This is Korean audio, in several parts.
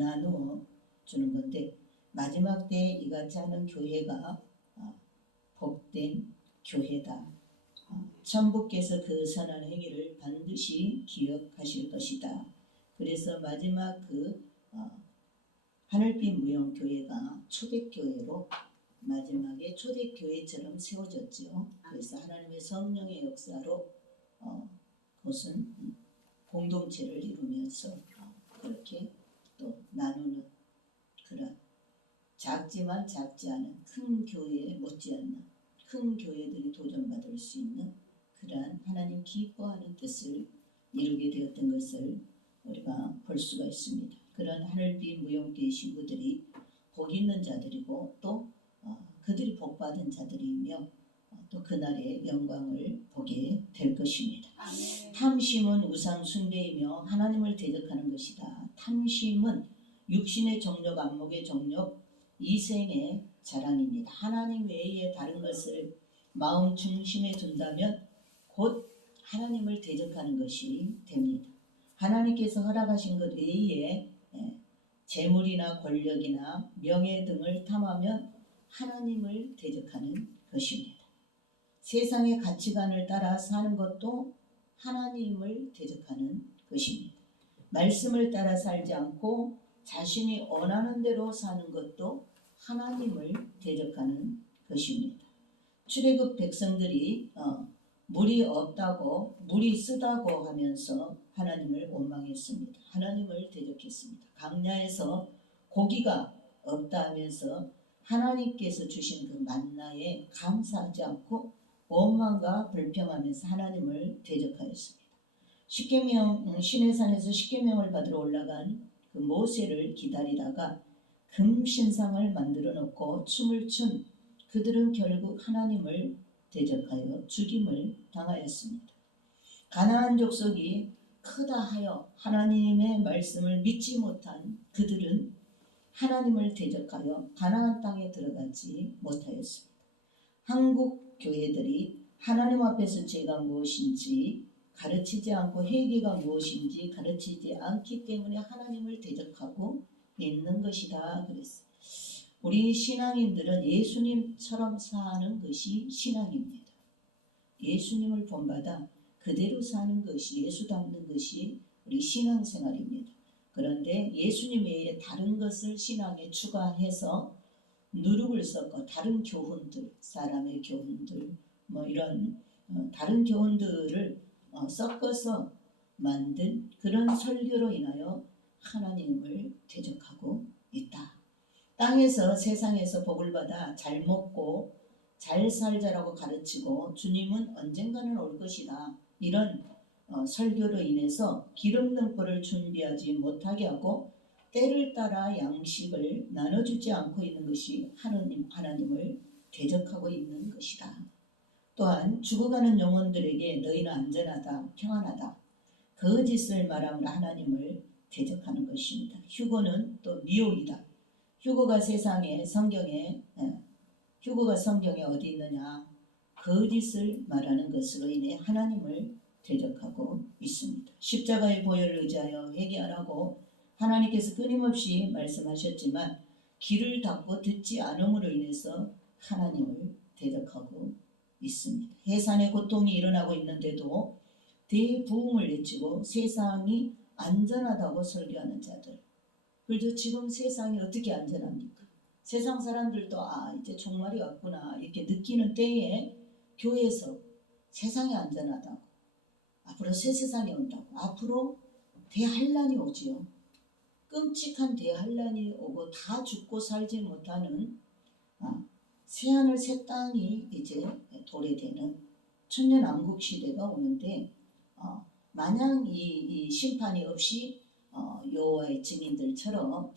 나누어 주는 건데, 마지막 때에 이같이 하는 교회가 복된 교회다. 천부께서 그 선한 행위를 반드시 기억하실 것이다. 그래서 마지막 하늘빛 무용교회가 초대교회로 마지막에 초대교회처럼 세워졌죠. 그래서 하나님의 성령의 역사로 그것은 공동체를 이루면서 그렇게 또 나누는 그런 작지만 작지 않은 큰 교회에 못지않는 큰 교회들이 도전받을 수 있는 그러한 하나님 기뻐하는 뜻을 이루게 되었던 것을 우리가 볼 수가 있습니다. 그런 하늘빛 무용교회 신부들이 복 있는 자들이고 또 그들이 복받은 자들이며 또 그날의 영광을 보게 될 것입니다. 아멘. 탐심은 우상 숭배이며 하나님을 대적하는 것이다. 탐심은 육신의 정욕, 안목의 정욕, 이생의 자랑입니다. 하나님 외에 다른 것을 마음 중심에 둔다면 곧 하나님을 대적하는 것이 됩니다. 하나님께서 허락하신 것 외에 재물이나 권력이나 명예 등을 탐하면 하나님을 대적하는 것입니다. 세상의 가치관을 따라 사는 것도 하나님을 대적하는 것입니다. 말씀을 따라 살지 않고 자신이 원하는 대로 사는 것도 하나님을 대적하는 것입니다. 출애굽 백성들이 물이 없다고 물이 쓰다고 하면서 하나님을 원망했습니다. 하나님을 대적했습니다. 강야에서 고기가 없다 하면서 하나님께서 주신 그 만나에 감사하지 않고 원망과 불평하면서 하나님을 대적하였습니다. 시내산에서 십계명을 받으러 올라간 그 모세를 기다리다가 금신상을 만들어 놓고 춤을 춘 그들은 결국 하나님을 대적하여 죽임을 당하였습니다. 가나안 족속이 크다 하여 하나님의 말씀을 믿지 못한 그들은 하나님을 대적하여 가나안 땅에 들어가지 못하였습니다. 한국 교회들이 하나님 앞에서 죄가 무엇인지 가르치지 않고 회개가 무엇인지 가르치지 않기 때문에 하나님을 대적하고 있는 것이다 그랬어요. 우리 신앙인들은 예수님처럼 사는 것이 신앙입니다. 예수님을 본받아 그대로 사는 것이 예수 닮는 것이 우리 신앙생활입니다. 그런데 예수님 외에 다른 것을 신앙에 추가해서 누룩을 섞어 다른 교훈들, 사람의 교훈들, 이런 다른 교훈들을 섞어서 만든 그런 설교로 인하여 하나님을 대적하고 있다. 땅에서 세상에서 복을 받아 잘 먹고 잘 살자라고 가르치고 주님은 언젠가는 올 것이다. 이런 설교로 인해서 기름 등불을 준비하지 못하게 하고 때를 따라 양식을 나눠주지 않고 있는 것이 하나님을 대적하고 있는 것이다. 또한 죽어가는 영혼들에게 너희는 안전하다, 평안하다. 거짓을 말함으로 하나님을 대적하는 것입니다. 휴거는 또 미혹이다. 휴거가 성경에 어디 있느냐? 거짓을 말하는 것으로 인해 하나님을 대적하고 있습니다. 십자가의 보혈을 의지하여 회개하라고 하나님께서 끊임없이 말씀하셨지만 귀를 닫고 듣지 않음으로 인해서 하나님을 대적하고 있습니다. 해산의 고통이 일어나고 있는데도 대부흥을 외치고 세상이 안전하다고 설교하는 자들. 그래서 지금 세상이 어떻게 안전합니까? 세상 사람들도 이제 종말이 왔구나 이렇게 느끼는 때에 교회에서 세상이 안전하다고, 앞으로 새 세상이 온다고, 앞으로 대환란이 오지요. 끔찍한 대환란이 오고 다 죽고 살지 못하는 새하늘 새 땅이 이제 도래되는 천년왕국 시대가 오는데 마냥 이 심판이 없이 여호와의 증인들처럼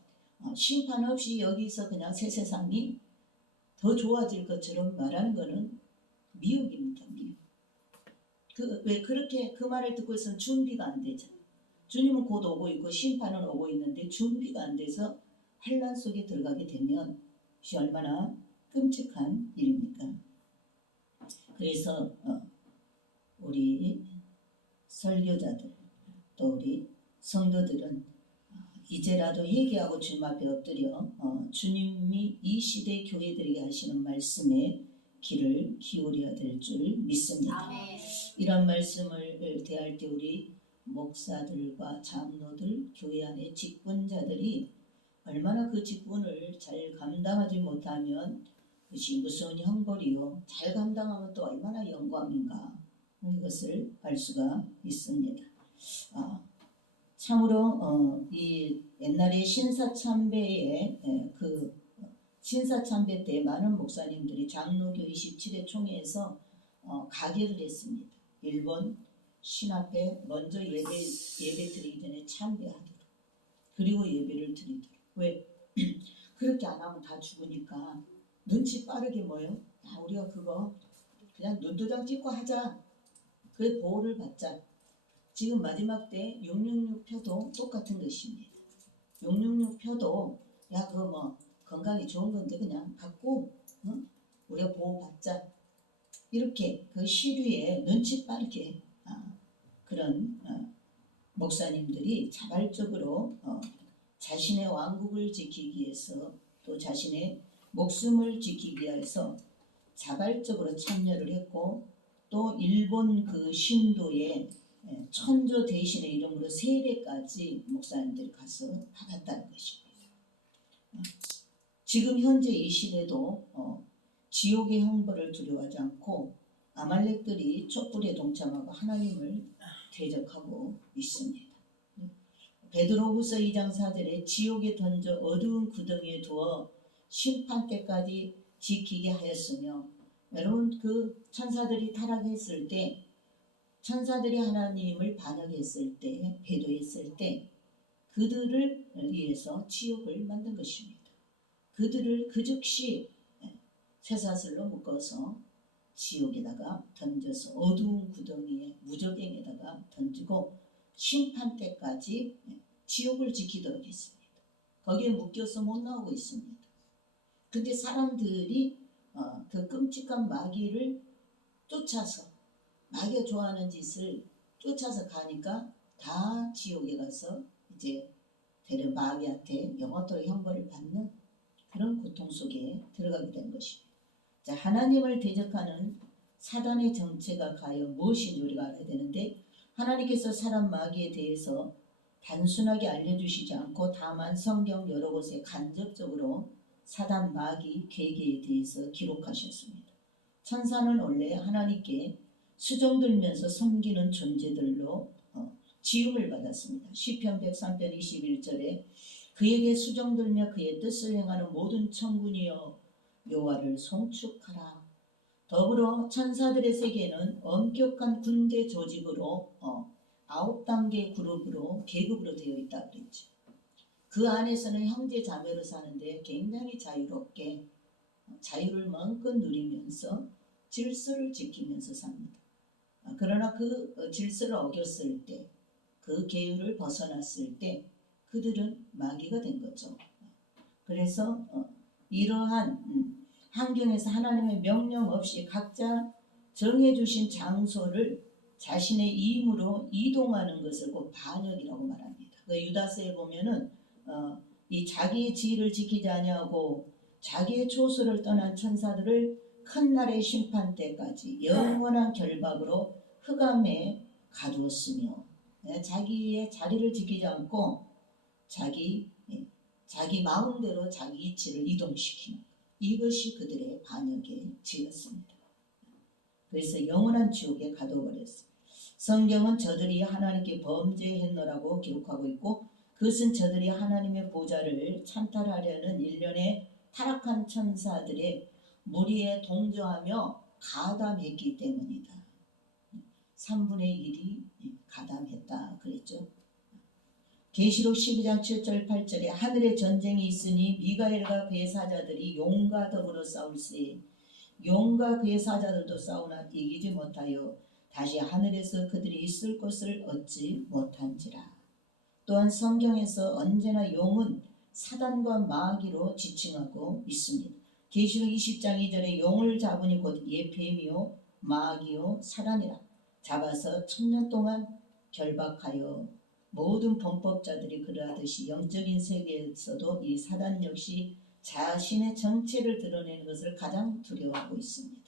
심판 없이 여기서 그냥 새 세상이 더 좋아질 것처럼 말하는 것은 미혹입니다. 미혹. 왜 그렇게 그 말을 듣고 있으면 준비가 안 되죠. 주님은 곧 오고 있고 심판은 오고 있는데 준비가 안 돼서 환난 속에 들어가게 되면 이것이 얼마나 끔찍한 일입니까? 그래서 우리 설교자들 또 우리 성도들은 이제라도 회개하고 주님 앞에 엎드려 주님이 이 시대 교회들에게 하시는 말씀에 귀를 기울여야 될 줄 믿습니다. 아멘. 이런 말씀을 대할 때 우리 목사들과 장로들, 교회 안의 직분자들이 얼마나 그 직분을 잘 감당하지 못하면 그것이 무서운 형벌이요, 잘 감당하면 또 얼마나 영광인가, 이것을 알 수가 있습니다. 참으로 이 옛날에 신사참배에 그 신사참배 때 많은 목사님들이 장로교 27회 총회에서 가결을 했습니다. 일본 신 앞에 먼저 예배 드리기 전에 참배하도록, 그리고 예배를 드리도록. 왜? 그렇게 안 하면 다 죽으니까 눈치 빠르게 뭐요? 야, 우리가 그거 그냥 눈도장 찍고 하자. 그 보호를 받자. 지금 마지막 때 666 표도 똑같은 것입니다. 666 표도 야 그거 뭐 건강에 좋은 건데 그냥 갖고 우리가 보호받자. 이렇게 그 시류에 눈치 빠르게 그런 목사님들이 자발적으로 자신의 왕국을 지키기 위해서, 또 자신의 목숨을 지키기 위해서 자발적으로 참여를 했고, 또 일본 그 신도의 천조 대신의 이름으로 세례까지 목사님들이 가서 받았다는 것입니다. 지금 현재 이 시대도 지옥의 형벌을 두려워하지 않고 아말렉들이 촛불에 동참하고 하나님을 대적하고 있습니다. 베드로후서 2장 4절에 지옥에 던져 어두운 구덩이에 두어 심판 때까지 지키게 하였으며, 여러분 그 천사들이 타락했을 때, 천사들이 하나님을 반역했을 때, 배도했을 때 그들을 위해서 지옥을 만든 것입니다. 그들을 그 즉시 쇠사슬로 묶어서 지옥에다가 던져서 어두운 구덩이에 무저갱에다가 던지고 심판 때까지 지옥을 지키도록 했습니다. 거기에 묶여서 못 나오고 있습니다. 근데 사람들이 그 끔찍한 마귀를 쫓아서, 마귀가 좋아하는 짓을 쫓아서 가니까 다 지옥에 가서 이제 대려 마귀한테 영원토록 형벌을 받는 그런 고통 속에 들어가게 된 것입니다. 자, 하나님을 대적하는 사단의 정체가 과연 무엇인지 우리가 알아야 되는데, 하나님께서 사람 마귀에 대해서 단순하게 알려주시지 않고 다만 성경 여러 곳에 간접적으로 사단 마귀 계계에 대해서 기록하셨습니다. 천사는 원래 하나님께 수종들면서 섬기는 존재들로 지음을 받았습니다. 시편 103편 21절에 그에게 수종들며 그의 뜻을 행하는 모든 천군이여 여호와를 송축하라. 더불어 천사들의 세계는 엄격한 군대 조직으로 9단계 그룹으로 계급으로 되어 있다고 그랬죠. 그 안에서는 형제 자매로 사는데 굉장히 자유롭게 자유를 마음껏 누리면서 질서를 지키면서 삽니다. 그러나 그 질서를 어겼을 때, 그 계율을 벗어났을 때 그들은 마귀가 된 거죠. 그래서 이러한 환경에서 하나님의 명령 없이 각자 정해주신 장소를 자신의 힘으로 이동하는 것을 곧 반역이라고 말합니다. 그 유다서에 보면은 이 자기의 지위를 지키지 아니하고 자기의 초소를 떠난 천사들을 큰 날의 심판 때까지 영원한 결박으로 흑암에 가두었으며, 자기의 자리를 지키지 않고 자기 마음대로 자기 이치를 이동시키는, 이것이 그들의 반역의 죄였습니다. 그래서 영원한 지옥에 가둬버렸어요. 성경은 저들이 하나님께 범죄했노라고 기록하고 있고, 그것은 저들이 하나님의 보좌를 찬탈하려는 일련의 타락한 천사들의 무리에 동조하며 가담했기 때문이다. 3분의 1이 가담했다 그랬죠. 계시록 12장 7절 8절에 하늘에 전쟁이 있으니 미가엘과 그의 사자들이 용과 더불어 싸울세 용과 그의 사자들도 싸우나 이기지 못하여 다시 하늘에서 그들이 있을 곳을 얻지 못한지라. 또한 성경에서 언제나 용은 사단과 마귀로 지칭하고 있습니다. 계시록 20장 2절에 용을 잡으니 곧 예뱀이요 마귀요 사단이라. 잡아서 1000년 동안 결박하여 모든 범법자들이 그러하듯이 영적인 세계에서도 이 사단 역시 자신의 정체를 드러내는 것을 가장 두려워하고 있습니다.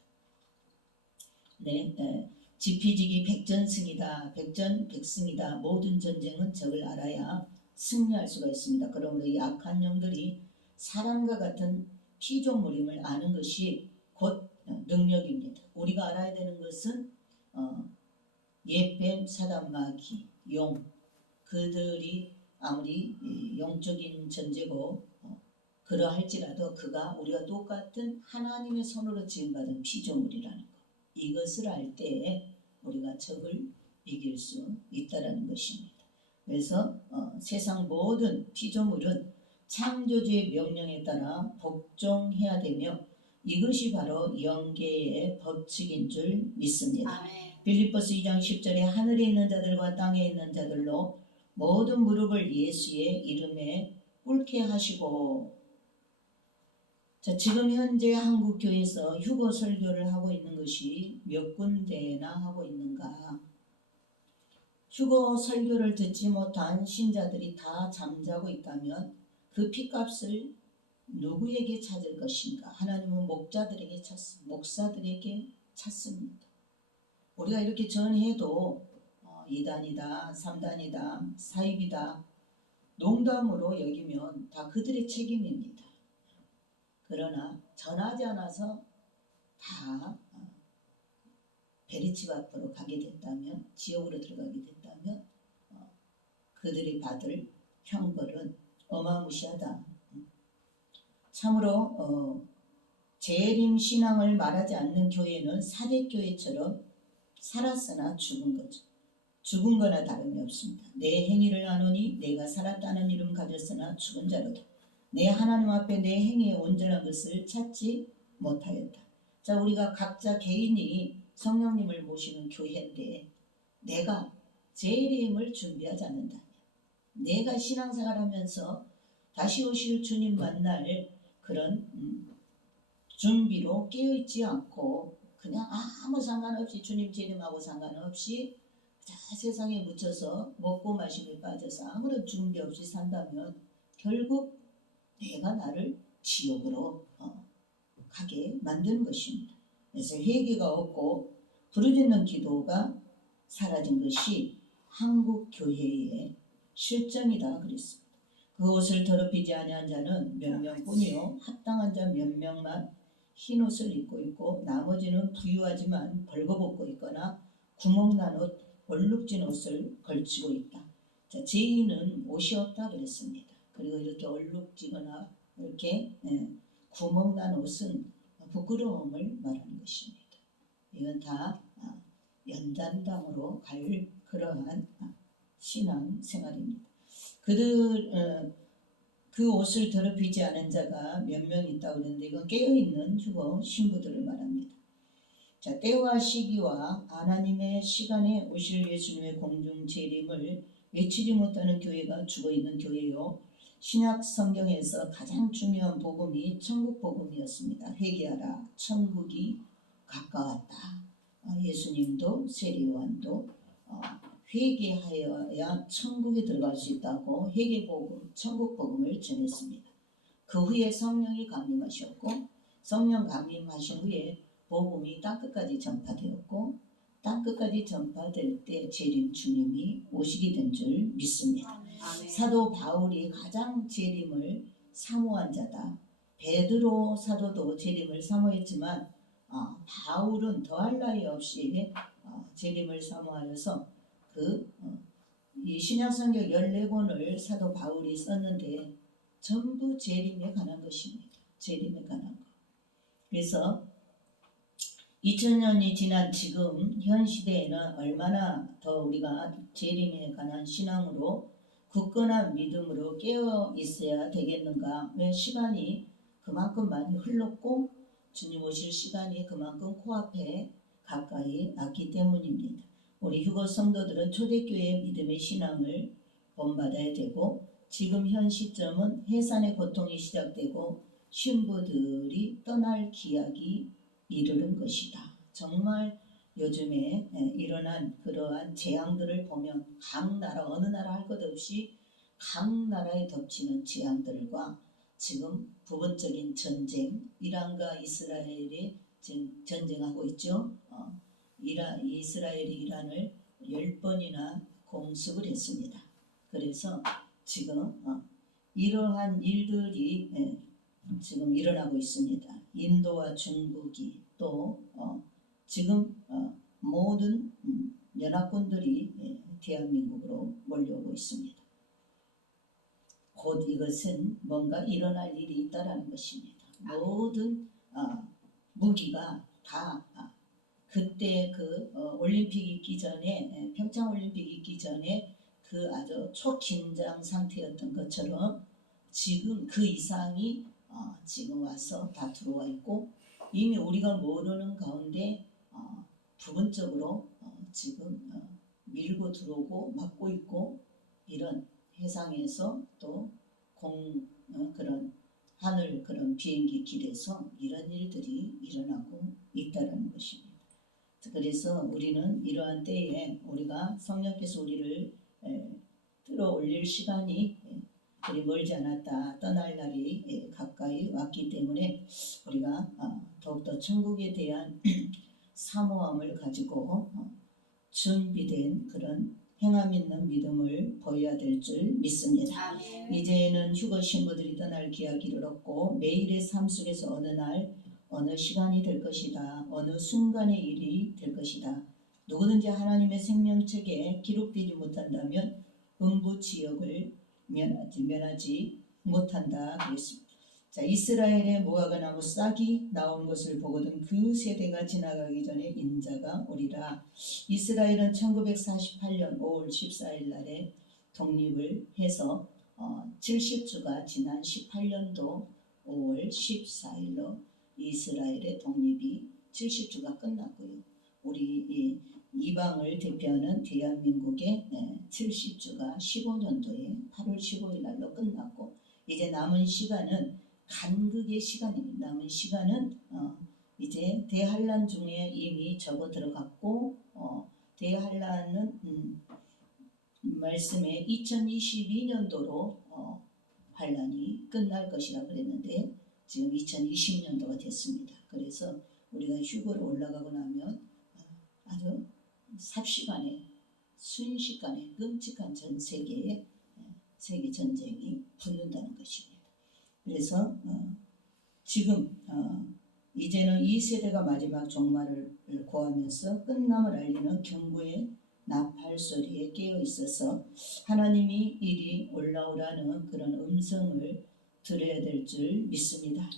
지피지기 백전승이다, 백전백승이다. 모든 전쟁은 적을 알아야 승리할 수가 있습니다. 그러므로 이 악한 영들이 사람과 같은 피조물임을 아는 것이 곧 능력입니다. 우리가 알아야 되는 것은 옛뱀, 사단, 마귀, 용, 그들이 아무리 영적인 존재고 그러할지라도 그가 우리와 똑같은 하나님의 손으로 지음받은 피조물이라는 것, 이것을 알 때에 우리가 적을 이길 수 있다는 것입니다. 그래서 세상 모든 피조물은 창조주의 명령에 따라 복종해야 되며 이것이 바로 영계의 법칙인 줄 믿습니다. 빌립보서 2장 10절에 하늘에 있는 자들과 땅에 있는 자들로 모든 무릎을 예수의 이름에 꿇게 하시고. 자, 지금 현재 한국교회에서 휴거 설교를 하고 있는 것이 몇 군데나 하고 있는가? 휴거 설교를 듣지 못한 신자들이 다 잠자고 있다면 그 피값을 누구에게 찾을 것인가? 하나님은 목자들에게 목사들에게 찾습니다. 우리가 이렇게 전해도 2단이다, 3단이다, 사입이다 농담으로 여기면 다 그들의 책임입니다. 그러나 전하지 않아서 다 베리집 앞으로 가게 됐다면, 지옥으로 들어가게 됐다면 그들이 받을 형벌은 어마무시하다. 참으로 재림 신앙을 말하지 않는 교회는 사대교회처럼 살았으나 죽은 거죠. 죽은 거나 다름이 없습니다. 내 행위를 아노니 내가 살았다는 이름 가졌으나 죽은 자로다. 내 하나님 앞에 내 행위의 온전한 것을 찾지 못하였다. 자, 우리가 각자 개인이 성령님을 모시는 교회인데 내가 재림을 준비하지 않는다면, 내가 신앙생활하면서 다시 오실 주님 만날 그런 준비로 깨어있지 않고 그냥 아무 상관없이 주님 재림하고 상관없이 세상에 묻혀서 먹고 마시고 빠져서 아무런 준비 없이 산다면 결국 내가 나를 지옥으로 가게 만드는 것입니다. 그래서 회개가 없고 부르짖는 기도가 사라진 것이 한국 교회의 실정이다 그랬습니다. 그 옷을 더럽히지 아니한 자는 몇 명뿐이요 합당한 자 몇 명만 흰 옷을 입고 있고 나머지는 부유하지만 벌거벗고 있거나 구멍난 옷, 얼룩진 옷을 걸치고 있다. 자, 죄인은 옷이 없다 그랬습니다. 그리고 이렇게 얼룩지거나 이렇게 구멍난 옷은 부끄러움을 말하는 것입니다. 이건 다 연단당으로 갈 그러한 신앙 생활입니다. 그 옷을 더럽히지 않은 자가 몇 명 있다고 그러는데 이건 깨어있는 휴거 신부들을 말합니다. 자, 때와 시기와 하나님의 시간에 오실 예수님의 공중 재림을 외치지 못하는 교회가 죽어있는 교회요. 신약 성경에서 가장 중요한 복음이 천국 복음이었습니다. 회개하라, 천국이 가까웠다. 예수님도 세례요한도 회개하여야 천국에 들어갈 수 있다고 회개복음, 천국복음을 전했습니다. 그 후에 성령이 강림하셨고 성령 강림하신 후에 복음이 땅끝까지 전파되었고 땅끝까지 전파될 때 재림 주님이 오시게 된 줄 믿습니다. 아멘. 사도 바울이 가장 재림을 사모한 자다. 베드로 사도도 재림을 사모했지만 바울은 더할 나위 없이 재림을 사모하여서 이 신약성경 14권을 사도 바울이 썼는데 전부 재림에 관한 것입니다. 재림에 관한 것. 그래서 2000년이 지난 지금 현 시대에는 얼마나 더 우리가 재림에 관한 신앙으로 굳건한 믿음으로 깨어 있어야 되겠는가. 왜 시간이 그만큼 많이 흘렀고 주님 오실 시간이 그만큼 코앞에 가까이 왔기 때문입니다. 우리 휴거 성도들은 초대교회의 믿음의 신앙을 본받아야 되고 지금 현 시점은 해산의 고통이 시작되고 신부들이 떠날 기약이 이르는 것이다. 정말 요즘에 일어난 그러한 재앙들을 보면 각 나라 어느 나라 할 것 없이 각 나라에 덮치는 재앙들과 지금 부분적인 전쟁, 이란과 이스라엘이 지금 전쟁하고 있죠. 이스라엘이 이란을 10번이나 공습을 했습니다. 그래서 지금 이러한 일들이 지금 일어나고 있습니다. 인도와 중국이 또 지금 모든 연합군들이 대한민국으로 몰려오고 있습니다. 곧 이것은 뭔가 일어날 일이 있다라는 것입니다. 모든 무기가 다 그때 그 올림픽 있기 전에 평창 올림픽 있기 전에 그 아주 초긴장 상태였던 것처럼 지금 그 이상이 지금 와서 다 들어와 있고 이미 우리가 모르는 가운데 부분적으로 지금 밀고 들어오고 막고 있고 이런 해상에서 또 그런 하늘 그런 비행기 길에서 이런 일들이 일어나고 있다는 것입니다. 그래서 우리는 이러한 때에 우리가 성령께서 우리를 들어올릴 시간이 그리 멀지 않았다. 떠날 날이 가까이 왔기 때문에 우리가 더욱더 천국에 대한 사모함을 가지고 준비된 그런 행함 있는 믿음을 보여야 될 줄 믿습니다. 아멘. 이제는 휴거 신부들이 떠날 기약이 이르렀고 매일의 삶 속에서 어느 날 어느 시간이 될 것이다. 어느 순간의 일이 될 것이다. 누구든지 하나님의 생명책에 기록되지 못한다면 음부지옥을 면하지 못한다 그랬습니다. 자, 이스라엘의 무화과 나무 싹이 나온 것을 보거든 그 세대가 지나가기 전에 인자가 오리라. 이스라엘은 1948년 5월 14일 날에 독립을 해서 70주가 지난 18년도 5월 14일로 이스라엘의 독립이 70주가 끝났고요. 우리 이방을 대표하는 대한민국의 70주가 15년도에 8월 15일 날로 끝났고 이제 남은 시간은 간극의 시간입니다. 남은 시간은 이제 대환란 중에 이미 접어 들어갔고 대환란은 말씀에 2022년도로 환란이 끝날 것이라고 그랬는데 지금 2020년도가 됐습니다. 그래서 우리가 휴거를 올라가고 나면 아주 삽시간에 순식간에 끔찍한 전 세계의 세계 전쟁이 붙는다는 것입니다. 그래서 지금 이제는 이 세대가 마지막 종말을 고하면서 끝남을 알리는 경고의 나팔 소리에 깨어 있어서 하나님이 이리 올라오라는 그런 음성을 들어야 될 줄 믿습니다.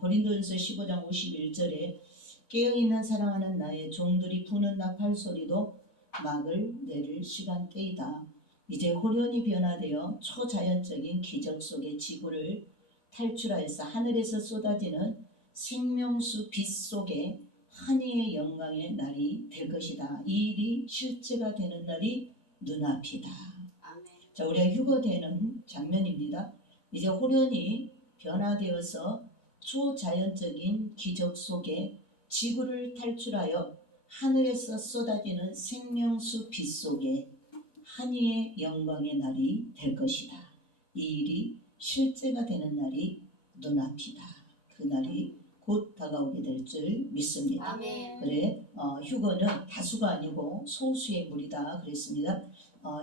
고린도전서 15장 51절에 깨어있는 사랑하는 나의 종들이 부는 나팔 소리도 막을 내릴 시간대이다. 이제 호련히 변화되어 초자연적인 기적 속의 지구를 탈출하여서 하늘에서 쏟아지는 생명수 빛 속에 한이의 영광의 날이 될 것이다. 이 일이 실제가 되는 날이 눈앞이다. 아멘. 자, 우리가 휴거되는 장면입니다. 이제 호련히 변화되어서 초자연적인 기적 속에 지구를 탈출하여 하늘에서 쏟아지는 생명수 빛 속에 한이의 영광의 날이 될 것이다. 이 일이 실제가 되는 날이 눈앞이다. 그 날이 곧 다가오게 될 줄 믿습니다. 아멘. 그래, 휴거는 다수가 아니고 소수의 무리다 그랬습니다.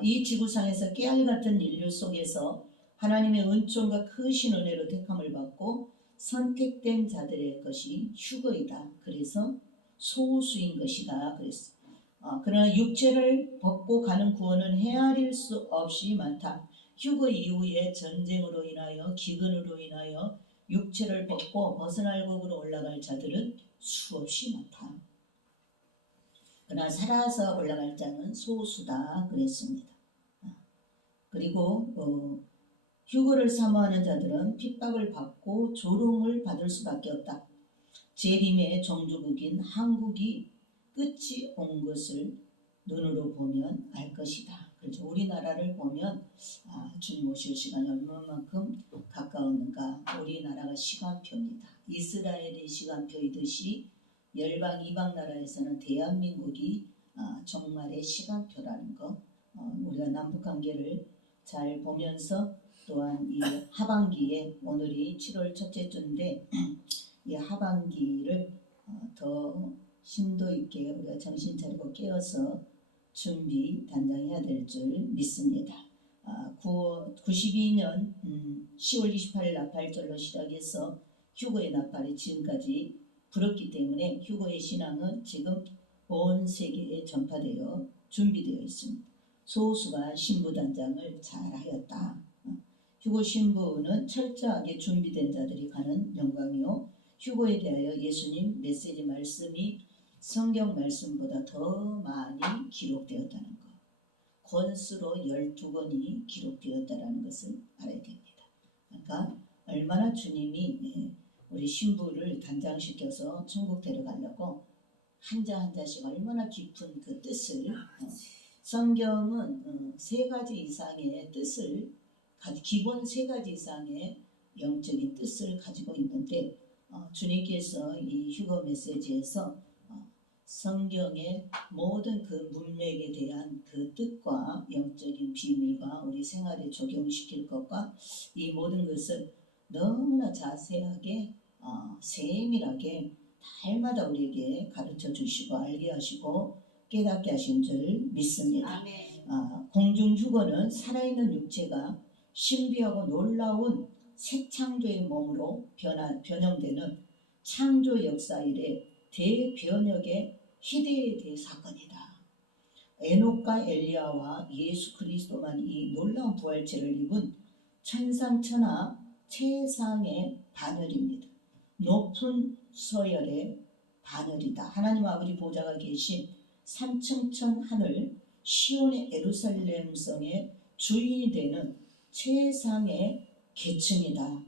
이 지구상에서 깨알 같은 인류 속에서 하나님의 은총과 크신 은혜로 택함을 받고 선택된 자들의 것이 휴거이다. 그래서 소수인 것이다 그랬어. 그러나 육체를 벗고 가는 구원은 헤아릴 수 없이 많다. 휴거 이후에 전쟁으로 인하여 기근으로 인하여 육체를 벗고 벗어날 곡으로 올라갈 자들은 수없이 많다. 그러나 살아서 올라갈 자는 소수다 그랬습니다. 그리고 휴거를 사모하는 자들은 핍박을 받고 조롱을 받을 수밖에 없다. 재림의 종주국인 한국이 끝이 온 것을 눈으로 보면 알 것이다. 그래서 우리나라를 보면 주님 오실 시간이 얼마만큼 가까웠는가. 우리나라가 시간표입니다. 이스라엘의 시간표이듯이 열방 이방 나라에서는 대한민국이 종말의 시간표라는 거, 우리가 남북 관계를 잘 보면서 또한 이 하반기에 오늘이 7월 첫째 주인데 이 하반기를 더 심도 있게 우리가 정신 차리고 깨어서 준비 단장해야 될 줄 믿습니다. 92년 10월 28일 나팔절로 시작해서 휴거의 나팔이 지금까지 불었기 때문에 휴거의 신앙은 지금 온 세계에 전파되어 준비되어 있습니다. 소수가 신부단장을 잘하였다. 휴거 신부는 철저하게 준비된 자들이 가는 영광이요, 휴거에 대하여 예수님 메시지 말씀이 성경 말씀보다 더 많이 기록되었다는 것, 권수로 12권이 기록되었다는 것을 알아야 됩니다. 그러니까 얼마나 주님이 우리 신부를 단장시켜서 천국 데려가려고 한자 한자씩 얼마나 깊은 그 뜻을, 성경은 세 가지 이상의 뜻을, 기본 세 가지 이상의 영적인 뜻을 가지고 있는데 주님께서 이 휴거 메시지에서 성경의 모든 그 문맥에 대한 그 뜻과 영적인 비밀과 우리 생활에 적용시킬 것과 이 모든 것을 너무나 자세하게 세밀하게 날마다 우리에게 가르쳐 주시고 알게 하시고 깨닫게 하신 줄 믿습니다. 공중 휴거는 살아있는 육체가 신비하고 놀라운 새 창조의 몸으로 변형되는 창조 역사 이래 대변혁의 희대의 대사건이다. 에녹과 엘리야와 예수 그리스도만 이 놀라운 부활체를 입은 천상천하 최상의 반열입니다. 높은 서열의 반열이다. 하나님 아버지 보좌가 계신 삼층천 하늘 시온의 예루살렘 성의 주인이 되는 최상의 계층이다.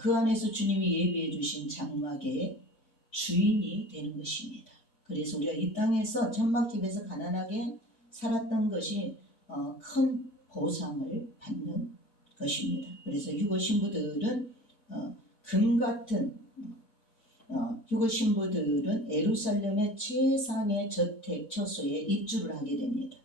그 안에서 주님이 예비해 주신 장막의 주인이 되는 것입니다. 그래서 우리가 이 땅에서 천막집에서 가난하게 살았던 것이 큰 보상을 받는 것입니다. 그래서 휴거 신부들은 휴거 신부들은 예루살렘의 최상의 저택 처소에 입주를 하게 됩니다.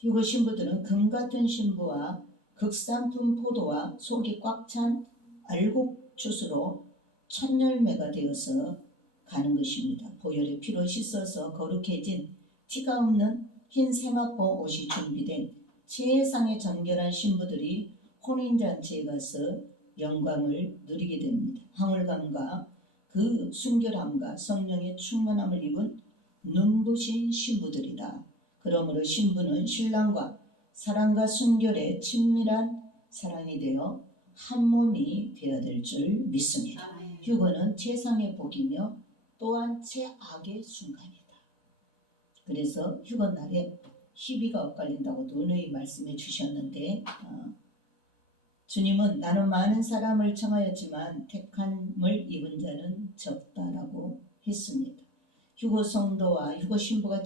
휴거 신부들은 금같은 신부와 극상품 포도와 속이 꽉 찬 알곡주스로 첫 열매가 되어서 가는 것입니다. 보혈의 피로 씻어서 거룩해진 티가 없는 흰 세마포 옷이 준비된 최상의 정결한 신부들이 혼인잔치에 가서 영광을 누리게 됩니다. 황홀감과 그 순결함과 성령의 충만함을 입은 눈부신 신부들이다. 그러므로 신부는 신랑과 사랑과 순결의 친밀한 사랑이 되어 한 몸이 되어야 될 줄 믿습니다. 휴거는 최상의 복이며 또한 최악의 순간이다. 그래서 휴거 날에 희비가 엇갈린다고 누누이 말씀해 주셨는데 주님은 나는 많은 사람을 청하였지만 택함을 입은 자는 적다라고 했습니다. 휴거 성도와 휴거 신부가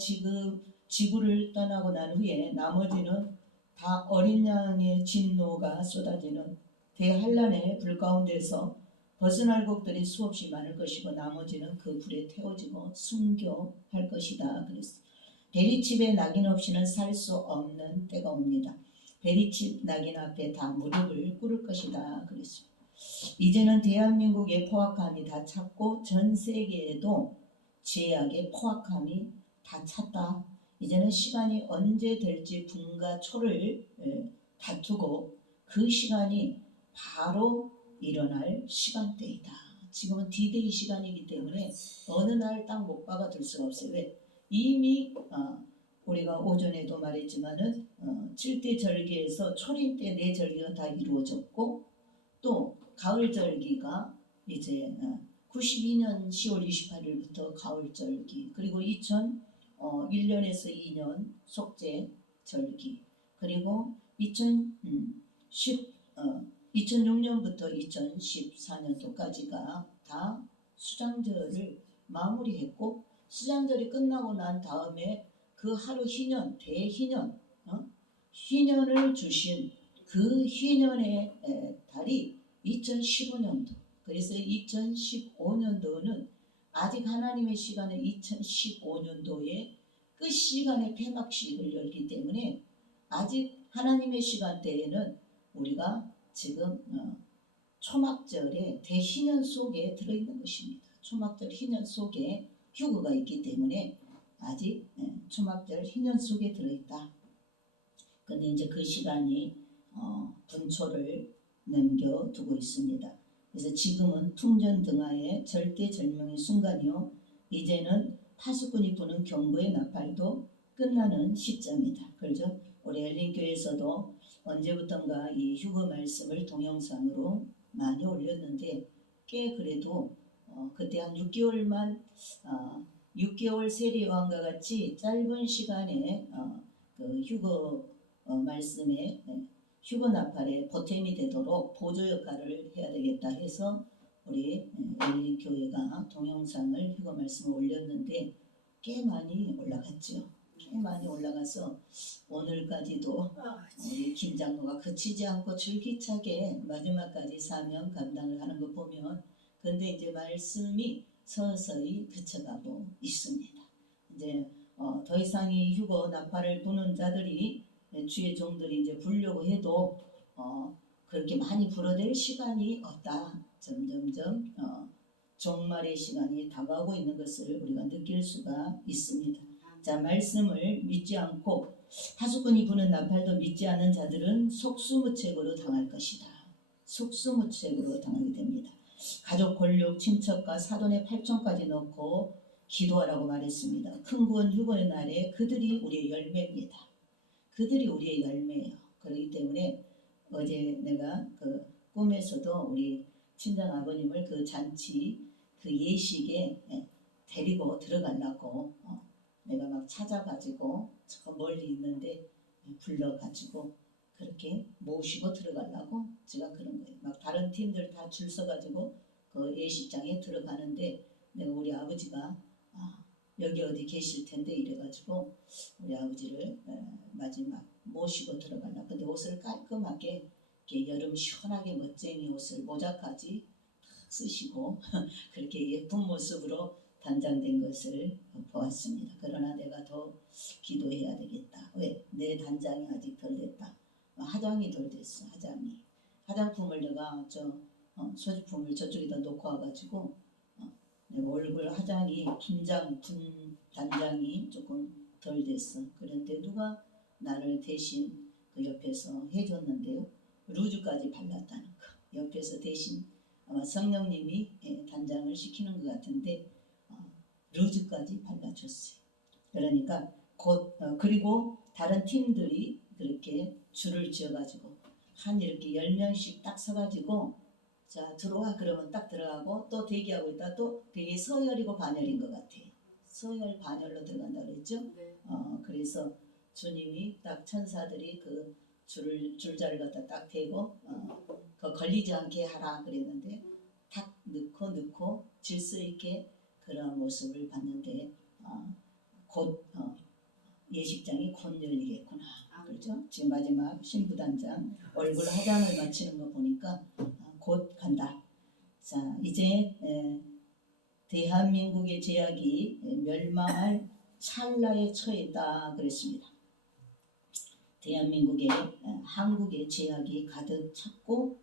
지구를 떠나고 난 후에 나머지는 다 어린 양의 진노가 쏟아지는 대환란의 불 가운데서 벗어날 곡들이 수없이 많을 것이고 나머지는 그 불에 태워지고 순교할 것이다. 그랬어요. 베리칩의 낙인 없이는 살 수 없는 때가 옵니다. 베리칩 낙인 앞에 다 무릎을 꿇을 것이다. 그랬어요. 이제는 대한민국의 포악함이 다 찼고 전 세계에도 죄악의 포악함이 다 찼다. 이제는 시간이 언제 될지 분과 초를 다투고 그 시간이 바로 일어날 시간대이다. 지금은 D-Day 시간이기 때문에 어느 날 딱 못 박아둘 수가 없어요. 왜? 이미 우리가 오전에도 말했지만은 7대 절기에서 초림 때 4절기가 다 이루어졌고 또 가을 절기가 이제 92년 10월 28일부터 가을 절기, 그리고 1년에서 2년 속죄 절기, 그리고 2006년부터 2014년도까지가 다 수장절을 마무리했고 수장절이 끝나고 난 다음에 그 하루 희년, 대희년, 희년을 주신 그 희년의 달이 2015년도. 그래서 2015년도는 아직 하나님의 시간은 2015년도에 끝 시간의 폐막식을 열기 때문에 아직 하나님의 시간대에는 우리가 지금 초막절의 대희년 속에 들어있는 것입니다. 초막절 희년 속에 휴거가 있기 때문에 아직 초막절 희년 속에 들어있다. 근데 이제 그 시간이 분초를 남겨두고 있습니다. 그래서 지금은 풍전등하의 절대절명의 순간이요. 이제는 파수꾼이 부는 경고의 나팔도 끝나는 시점이다. 그렇죠? 우리 엘린교회에서도 언제부턴가 이 휴거 말씀을 동영상으로 많이 올렸는데 꽤 그래도 그때 한 6개월만 6개월 세례요한과 같이 짧은 시간에 그 휴거 말씀에 휴거 나팔에 보탬이 되도록 보조 역할을 해야 되겠다 해서 우리 엘린 교회가 동영상을 휴거 말씀을 올렸는데 꽤 많이 올라갔죠. 꽤 많이 올라가서 오늘까지도 우리 김 장로가 그치지 않고 줄기차게 마지막까지 사명 감당을 하는 거 보면 근데 이제 말씀이 서서히 그쳐가고 있습니다. 이제 더 이상 이 휴거 나팔을 부는 자들이 주의 종들이 이제 부르려고 해도 그렇게 많이 불어댈 시간이 없다. 점점점 종말의 시간이 다가오고 있는 것을 우리가 느낄 수가 있습니다. 자, 말씀을 믿지 않고 파수꾼이 부는 나팔도 믿지 않는 자들은 속수무책으로 당할 것이다. 속수무책으로 당하게 됩니다. 가족, 권력, 친척과 사돈의 8촌까지 넣고 기도하라고 말했습니다. 큰 구원 휴거의 날에 그들이 우리의 열매입니다. 그들이 우리의 열매예요. 그렇기 때문에 어제 내가 그 꿈에서도 우리 친정 아버님을 그 잔치 그 예식에 데리고 들어가려고 내가 막 찾아가지고 저 멀리 있는데 불러가지고 그렇게 모시고 들어가려고 제가 그런 거예요. 막 다른 팀들 다 줄 서가지고 그 예식장에 들어가는데 내가 우리 아버지가 여기 어디 계실 텐데 이래가지고 우리 아버지를 마지막 모시고 들어가려고. 근데 옷을 깔끔하게 이렇게 여름 시원하게 멋쟁이 옷을 모자까지 탁 쓰시고 그렇게 예쁜 모습으로 단장된 것을 보았습니다. 그러나 내가 더 기도해야 되겠다. 왜? 내 단장이 아직 덜 됐다. 화장이 덜 됐어. 화장품을 내가 소지품을 저쪽에다 놓고 와가지고 내가 얼굴 화장이 단장이 조금 덜 됐어. 그런데 누가 나를 대신 그 옆에서 해줬는데요. 루즈까지 발랐다는 거. 옆에서 대신 아마 성령님이 단장을 시키는 것 같은데 루즈까지 발라줬어요. 그러니까 그리고 다른 팀들이 그렇게 줄을 지어가지고 한 이렇게 10명씩 딱 서가지고 자 들어와 그러면 딱 들어가고 또 대기하고 있다 또 그게 서열이고 반열인 것 같아요. 서열 반열로 들어간다고 그랬죠. 네. 그래서 주님이 딱 천사들이 그 줄자를 갖다 딱 대고 그 걸리지 않게 하라 그랬는데 탁 넣고 질서 있게 그런 모습을 봤는데 곧 예식장이 곧 열리겠구나. 그렇죠? 지금 마지막 신부단장 얼굴 화장을 마치는 거 보니까 곧 간다. 자, 이제 대한민국의 제약이 멸망할 찰나에 처했다 그랬습니다. 대한민국에 한국의 제약이 가득 찼고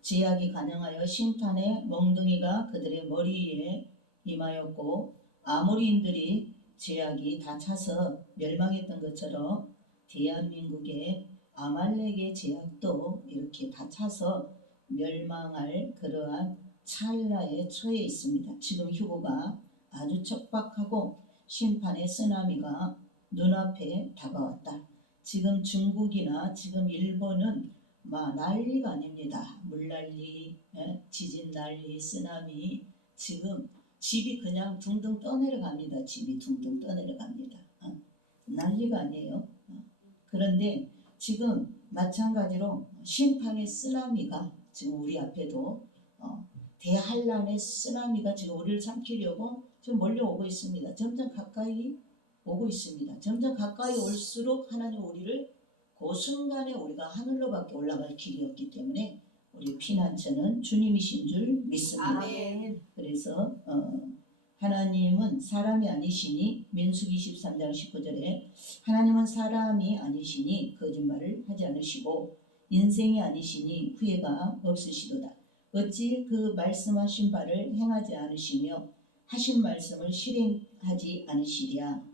제약이 가능하여 심판의 멍둥이가 그들의 머리에 임하였고 아모리인들이 제약이 다 차서 멸망했던 것처럼 대한민국의 아말렉의 제약도 이렇게 다 차서 멸망할 그러한 찰나에 처해 있습니다. 지금 휴거가 아주 척박하고 심판의 쓰나미가 눈앞에 다가왔다. 지금 중국이나 지금 일본은 난리가 아닙니다. 물난리, 지진 난리, 쓰나미 지금 집이 그냥 둥둥 떠내려갑니다. 집이 둥둥 떠내려갑니다. 난리가 아니에요. 그런데 지금 마찬가지로 심판의 쓰나미가 지금 우리 앞에도 대한란의 쓰나미가 지금 우리를 삼키려고 지금 몰려오고 있습니다. 점점 가까이 오고 있습니다. 점점 가까이 올수록 하나님 우리를 그 순간에 우리가 하늘로밖에 올라갈 길이 없기 때문에 우리 피난처는 주님이신 줄 믿습니다. 아멘. 그래서 하나님은 사람이 아니시니 민수기 13장 19절에 하나님은 사람이 아니시니 거짓말을 하지 않으시고 인생이 아니시니 후회가 없으시도다. 어찌 그 말씀하신 바를 행하지 않으시며 하신 말씀을 실행하지 않으시랴.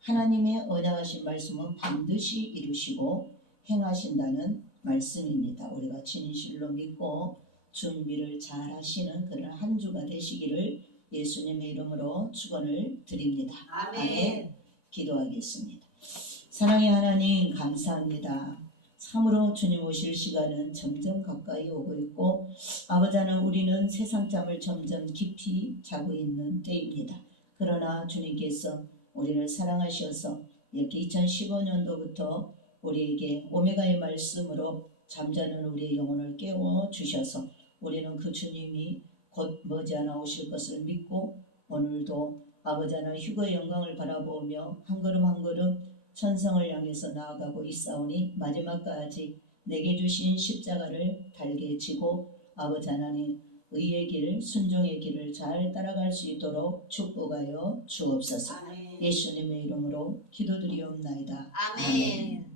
하나님의 언약하신 말씀은 반드시 이루시고 행하신다는 말씀입니다. 우리가 진실로 믿고 준비를 잘 하시는 그런 한 주가 되시기를 예수님의 이름으로 축원을 드립니다. 아멘. 기도하겠습니다. 사랑의 하나님 감사합니다. 참으로 주님 오실 시간은 점점 가까이 오고 있고 아버지 하나님 우리는 세상잠을 점점 깊이 자고 있는 때입니다. 그러나 주님께서 우리를 사랑하셔서 이렇게 2015년도부터 우리에게 오메가의 말씀으로 잠자는 우리의 영혼을 깨워 주셔서 우리는 그 주님이 곧 머지않아 오실 것을 믿고 오늘도 아버지 하나님 휴거의 영광을 바라보며 한 걸음 한 걸음 천성을 향해서 나아가고 있사오니 마지막까지 내게 주신 십자가를 달게 지고 아버지 하나님 의의 길, 순종의 길을 잘 따라갈 수 있도록 축복하여 주옵소서. 아멘. 예수님의 이름으로 기도드리옵나이다. 아멘.